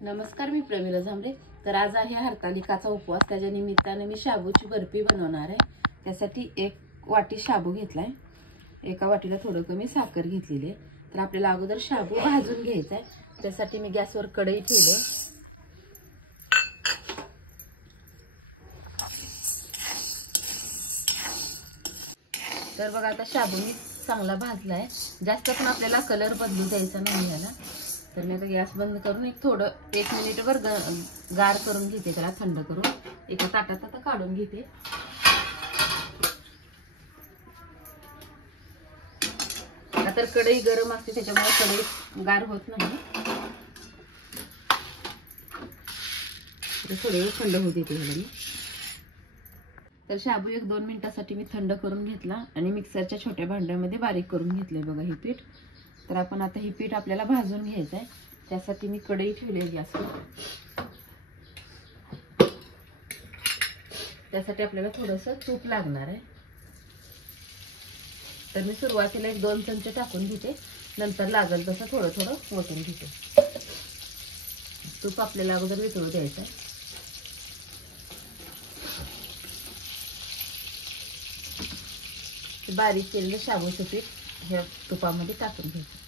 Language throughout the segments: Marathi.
नमस्कार, मी प्रमिला झांबरे। तर आज आहे हरतालिकाचा उपवास, त्याच्या निमित्ताने मी शाबूची बर्फी बनवणार आहे। त्यासाठी 1 वाटी शाबू घेतलाय, एका वाटीला थोडं कमी साखर घेतलेली आहे। तर आपल्याला अगोदर शाबू भाजून घ्यायचा आहे। त्यासाठी मी गॅसवर कढई ठेवली। तर बघा, आता शाबू मी चांगला भाजलाय। जास्त पण आपल्याला कलर बदलू द्यायचा नाही याला। तर मी आता गॅस बंद करून एक मिनिटभर गार करून घेते, त्याला थंड करून एका ताटात आता काढून घेते। आता कढई गरम असते, त्याच्यामुळे कढई गार होत नाही। थोडे वेळ थंड होऊ देते ह्याला। तर शाबू 1-2 मिनिटांसाठी मी थंड करून घेतला आणि मिक्सरच्या छोट्या भांड्यामध्ये बारीक करून घेतले। बघा हे पीठ। तर आपण आता ही पीठ आपल्याला भाजून घ्यायचं आहे। त्यासाठी मी कढई ठेवली गॅसवर। त्यासाठी आपल्याला थोडंसं तूप लागणार आहे। तर मी सुरुवातीला 1-2 चमचे टाकून घेते, नंतर लागेल तसं थोडं थोडं ओतून घेते। तूप आपल्याला अगोदर वितळू द्यायचं आहे। बारीक केलेलं शाबूचं पीठ ह्या तुपामध्ये टाकून घ्यायचं।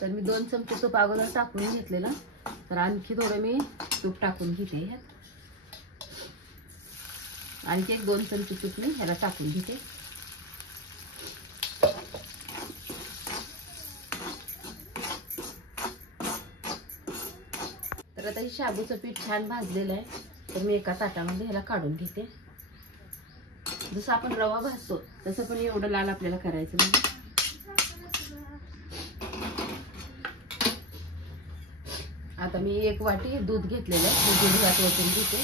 तर मी 2 चमचे तूप अगोदर टाकून घेतलेलं, तर आणखी थोडं मी तूप टाकून घेते ह्यात। आणखी 1-2 चमचे तूप मी ह्याला टाकून घेते। तर आता हे शाबूचं पीठ छान भाजलेलं आहे, तर मी एका ताटामध्ये ह्याला काढून घेते। जसं आपण रवा भाजतो तसं पण एवढं लाल आपल्याला करायचं नाही। आता मी 1 वाटी दूध घेतलेलं आहे, दूध ह्यात ओतून घेते।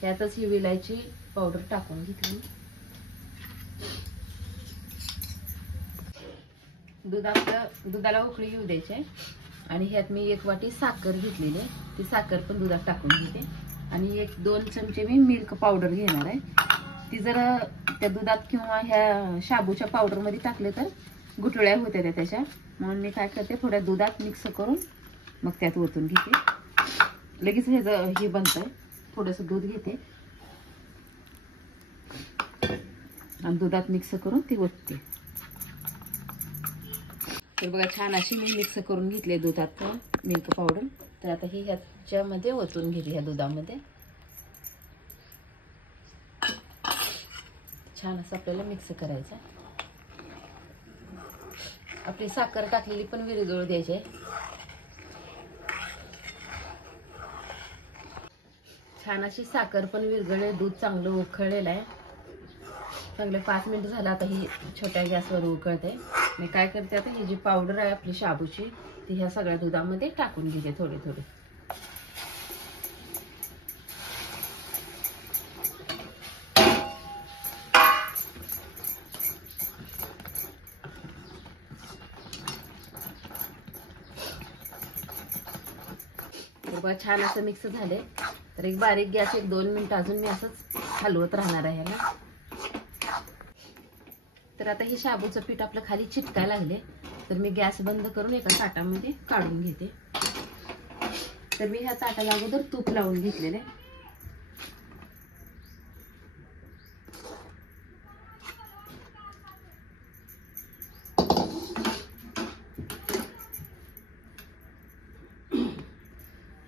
त्यातच ही विलायची पावडर टाकून घेतली। दुधाला उकळी येऊ द्यायची आहे आणि ह्यात मी 1 वाटी साखर घेतलेली आहे, ती साखर पण दुधात टाकून घेते। आणि 1-2 चमचे मी मिल्क पावडर घेणार आहे। ती जर त्या दुधात किंवा ह्या शाबूच्या पावडर मध्ये टाकले तर गुठळ्या होत्या त्याच्या, म्हणून मी काय करते, थोड्या दुधात मिक्स करून मग त्यात ओतून घेते। लगेच हे बनतंय। थोडंसं दूध घेते आणि दुधात मिक्स करून ती ओतते। तर बघा, छान अशी मी मिक्स करून घेतली दुधात मिल्क पावडर। तर आता ही ह्याच्यामध्ये ओतून घेते, ह्या दुधामध्ये छान असं आपल्याला मिक्स करायचं। आपली साखर टाकलेली पण विरघळू द्यायची आहे। छान अशी साखर पण विरघळले, दूध चांगलं उकळलेलं आहे। चांगले 5 मिनिट झालं। आता ही छोट्या गॅसवर उकळते। मी काय करते, आता ही जी पावडर आहे आपली शाबूची, ती ह्या सगळ्या दुधामध्ये टाकून घेते थोडी थोडी। छान असं मिक्स झाले। तर एक बारीक गॅस 1-2 मिनिट अजून मी असंच हलवत राहणार आहे ह्याला। तर आता हे शाबूचं पीठ आपलं खाली चिटकायला लागले, तर मी गॅस बंद करून एका ताटामध्ये काढून घेते। तर मी ह्या ताटाला अगोदर तूप लावून घेतलेले।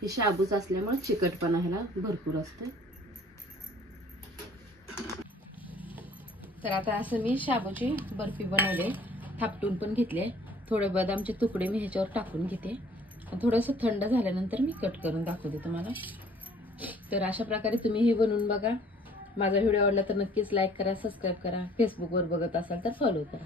हे शाबूच असल्यामुळे चिकटपणा ह्याला भरपूर असते। तर आता असं मी शाबूची बर्फी बनवले, थापटून पण घेतले। थोडे बदामचे तुकडे मी ह्याच्यावर टाकून घेते। थोडंसं थंड झाल्यानंतर मी कट करून दाखवते तुम्हाला। तर अशा प्रकारे तुम्ही हे बनवून बघा। माझा व्हिडिओ आवडला तर नक्कीच लाईक करा, सबस्क्राईब करा। फेसबुकवर बघत असाल तर फॉलो करा।